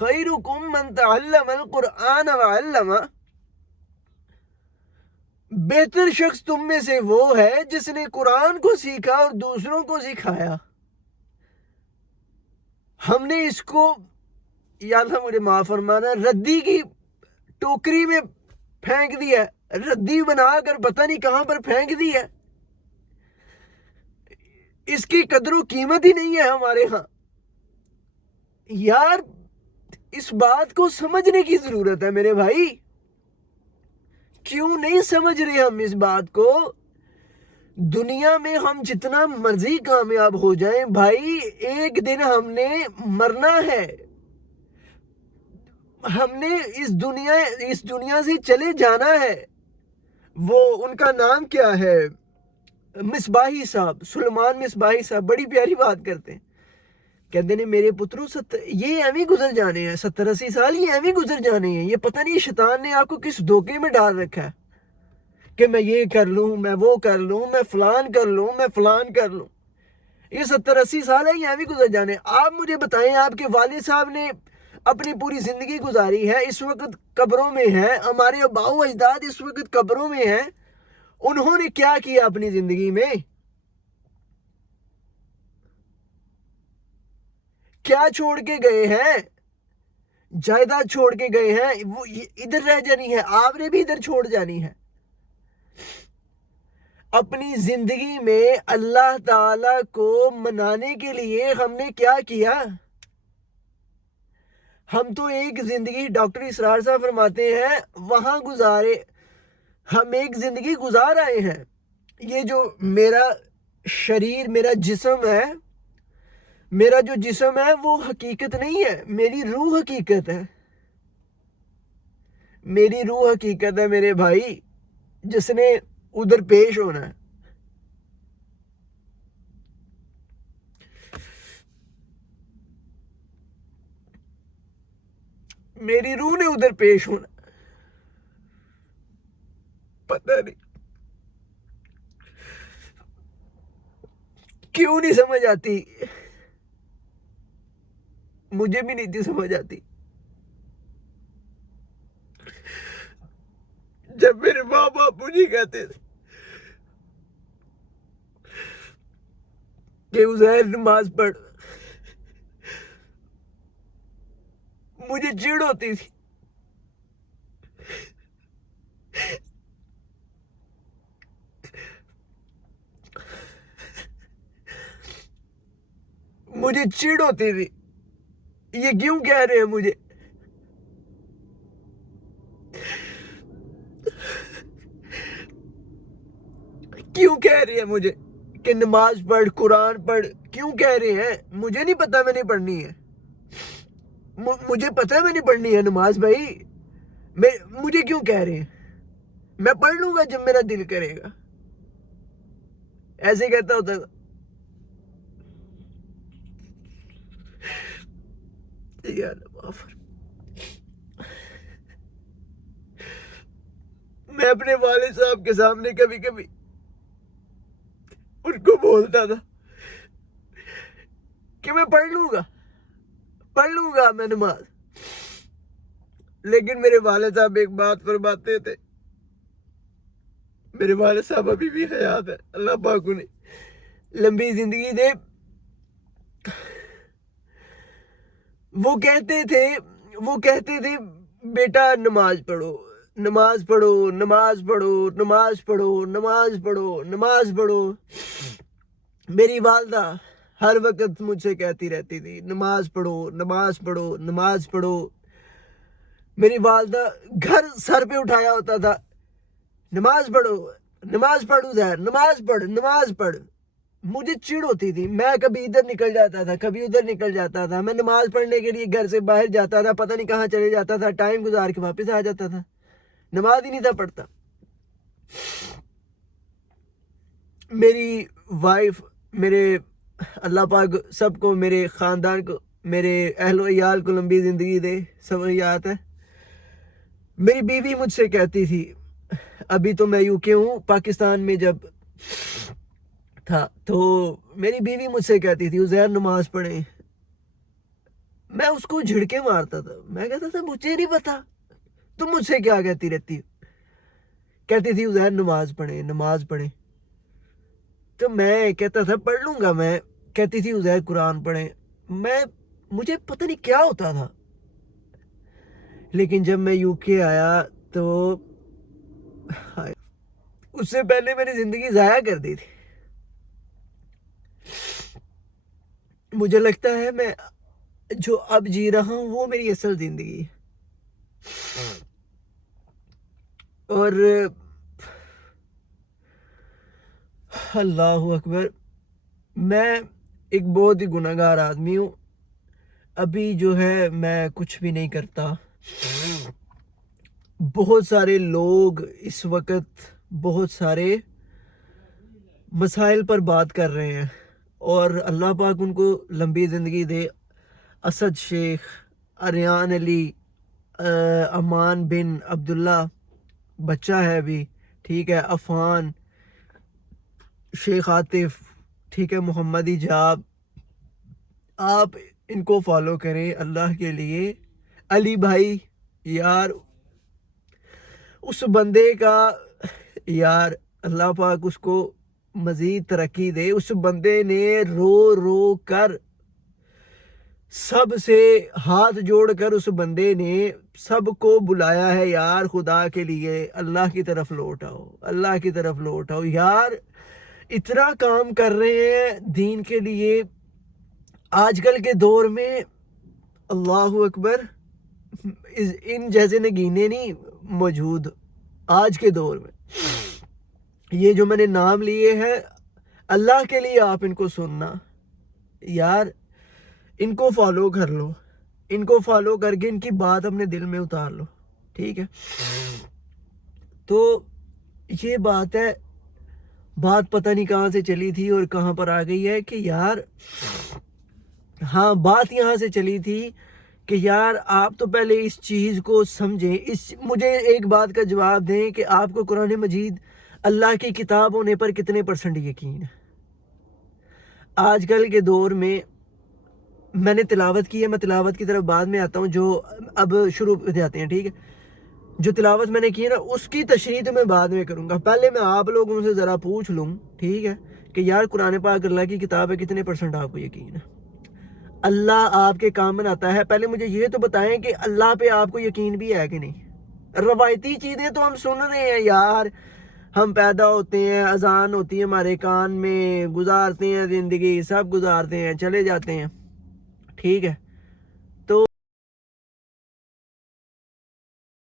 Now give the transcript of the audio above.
خیرکم من تعلم القرآن وعلمہ، بہتر شخص تم میں سے وہ ہے جس نے قرآن کو سیکھا اور دوسروں کو سکھایا۔ ہم نے اس کو، یا اللہ مجھے معاف فرمانا، ردی کی ٹوکری میں پھینک دیا، ردی بنا کر پتہ نہیں کہاں پر پھینک دیا، اس کی قدر و قیمت ہی نہیں ہے ہمارے ہاں۔ یار اس بات کو سمجھنے کی ضرورت ہے میرے بھائی، کیوں نہیں سمجھ رہے ہم اس بات کو؟ دنیا میں ہم جتنا مرضی کامیاب ہو جائیں بھائی، ایک دن ہم نے مرنا ہے، ہم نے اس دنیا سے چلے جانا ہے۔ وہ ان کا نام کیا ہے، مصباحی صاحب، سلیمان مصباحی صاحب بڑی پیاری بات کرتے ہیں، کہتے ہیں میرے پترو یہ ایویں گزر جانے ہیں، 70-80 سال یہ ایویں گزر جانے ہیں، یہ پتہ نہیں شیطان نے آپ کو کس دھوکے میں ڈال رکھا ہے کہ میں یہ کر لوں، میں وہ کر لوں، میں فلان کر لوں، میں فلان کر لوں۔ یہ 70-80 سال ہے، یہ ایویں گزر جانے ہیں۔ آپ مجھے بتائیں، آپ کے والد صاحب نے اپنی پوری زندگی گزاری ہے، اس وقت قبروں میں ہے، ہمارے آباء و اجداد اس وقت قبروں میں ہیں، انہوں نے کیا کیا اپنی زندگی میں؟ کیا چھوڑ کے گئے ہیں؟ جائیداد چھوڑ کے گئے ہیں، وہ ادھر رہ جانی ہے، آپ نے بھی ادھر چھوڑ جانی ہے۔ اپنی زندگی میں اللہ تعالی کو منانے کے لیے ہم نے کیا کیا؟ ہم تو ایک زندگی، ڈاکٹر اسرار صاحب فرماتے ہیں، وہاں گزارے، ہم ایک زندگی گزار آئے ہیں۔ یہ جو میرا شریر، میرا جسم ہے، میرا جو جسم ہے وہ حقیقت نہیں ہے، میری روح حقیقت ہے، میری روح حقیقت ہے میرے بھائی، جس نے ادھر پیش ہونا ہے۔ میری روح نے ادھر پیش ہونا، پتہ نہیں کیوں نہیں سمجھ آتی، مجھے بھی نہیں تھی سمجھ آتی۔ جب میرے ماں باپ مجھے کہتے تھے کہ عزیر نماز پڑھ، مجھے چڑ ہوتی تھی، مجھے چڑ ہوتی تھی، یہ کیوں کہہ رہے ہیں مجھے؟ کیوں کہہ رہے ہیں مجھے کہ نماز پڑھ، قرآن پڑھ؟ کیوں کہہ رہے ہیں؟ مجھے نہیں پتا میں نے پڑھنی ہے، مجھے پتا ہے میں نے پڑھنی ہے نماز بھائی، مجھے کیوں کہہ رہے ہیں؟ میں پڑھ لوں گا جب میرا دل کرے گا، ایسے کہتا ہوتا تھا۔ یا اللہ معاف فرما۔ میں اپنے والد صاحب کے سامنے کبھی کبھی ان کو بولتا تھا کہ میں پڑھ لوں گا میں نماز، لیکن میرے والد صاحب ایک بات فرماتے تھے، میرے والد صاحب ابھی بھی حیات ہے، اللہ پاک انہیں لمبی زندگی دے، وہ کہتے تھے بیٹا نماز پڑھو، نماز پڑھو، نماز پڑھو، نماز پڑھو، نماز پڑھو، نماز پڑھو۔ میری والدہ ہر وقت مجھ سے کہتی رہتی تھی نماز پڑھو، نماز پڑھو، نماز پڑھو۔ میری والدہ گھر سر پہ اٹھایا ہوتا تھا، نماز پڑھو، نماز پڑھو زہر، نماز پڑھ، نماز پڑھ۔ مجھے چڑ ہوتی تھی، میں کبھی ادھر نکل جاتا تھا، کبھی ادھر نکل جاتا تھا، میں نماز پڑھنے کے لیے گھر سے باہر جاتا تھا، پتہ نہیں کہاں چلے جاتا تھا، ٹائم گزار کے واپس آ جاتا تھا، نماز ہی نہیں تھا پڑھتا۔ میری وائف، میرے اللہ پاک سب کو، میرے خاندان کو، میرے اہل و عیال کو لمبی زندگی دے، سب یاد ہے۔ میری بیوی مجھ سے کہتی تھی، ابھی تو میں UK ہوں، پاکستان میں جب تھا تو میری بیوی مجھ سے کہتی تھی عزیر نماز پڑھیں، میں اس کو جھڑکے مارتا تھا. میں کہتا تھا مجھے نہیں پتا, تم مجھ سے کیا کہتی رہتی ہو. کہتی تھی عزیر نماز پڑھیں نماز پڑھیں. تو میں کہتا تھا پڑھ لوں گا میں. کہتی تھی عزیر قرآن پڑھیں. مجھے پتہ نہیں کیا ہوتا تھا. لیکن جب میں یو کے آیا تو اس سے پہلے میری زندگی ضائع کر دی تھی. مجھے لگتا ہے میں جو اب جی رہا ہوں وہ میری اصل زندگی ہے. اور اللہ اکبر, میں ایک بہت ہی گناہ گار آدمی ہوں. ابھی جو ہے میں کچھ بھی نہیں کرتا. بہت سارے لوگ اس وقت بہت سارے مسائل پر بات کر رہے ہیں, اور اللہ پاک ان کو لمبی زندگی دے. اسد شیخ, اریان علی, امان بن عبداللہ بچہ ہے ابھی, ٹھیک ہے, عفان, شیخ عاطف, ٹھیک ہے, محمد ایجاب, آپ ان کو فالو کریں اللہ کے لیے. علی بھائی یار, اس بندے کا یار اللہ پاک اس کو مزید ترقی دے. اس بندے نے رو رو کر سب سے ہاتھ جوڑ کر اس بندے نے سب کو بلایا ہے, یار خدا کے لیے اللہ کی طرف لوٹ آؤ, اللہ کی طرف لوٹ آؤ. یار اتنا کام کر رہے ہیں دین کے لیے آج کل کے دور میں. اللہ اکبر, ان جیسے نگینے نہیں موجود آج کے دور میں. یہ جو میں نے نام لیے ہیں اللہ کے لیے آپ ان کو سننا یار, ان کو فالو کر لو. ان کو فالو کر کے ان کی بات اپنے دل میں اتار لو, ٹھیک ہے. تو یہ بات ہے, بات پتہ نہیں کہاں سے چلی تھی اور کہاں پر آ گئی ہے کہ یار, ہاں بات یہاں سے چلی تھی کہ یار آپ تو پہلے اس چیز کو سمجھیں. مجھے ایک بات کا جواب دیں کہ آپ کو قرآن مجید اللہ کی کتاب ہونے پر کتنے % یقین ہے؟ آج کل کے دور میں نے تلاوت کی ہے, میں تلاوت کی طرف بعد میں آتا ہوں, جو اب شروع ہو جاتے ہیں, ٹھیک ہے. جو تلاوت میں نے کی ہے نا اس کی تشریح تو میں بعد میں کروں گا. پہلے میں آپ لوگوں سے ذرا پوچھ لوں, ٹھیک ہے, کہ یار قرآن پاک اللہ کی کتاب ہے, کتنے % آپ کو یقین ہے؟ اللہ آپ کے کام بناتا ہے. پہلے مجھے یہ تو بتائیں کہ اللہ پہ آپ کو یقین بھی ہے کہ نہیں. روایتی چیزیں تو ہم سن رہے ہیں یار, ہم پیدا ہوتے ہیں, اذان ہوتی ہے ہمارے کان میں, گزارتے ہیں زندگی, سب گزارتے ہیں, چلے جاتے ہیں, ٹھیک ہے.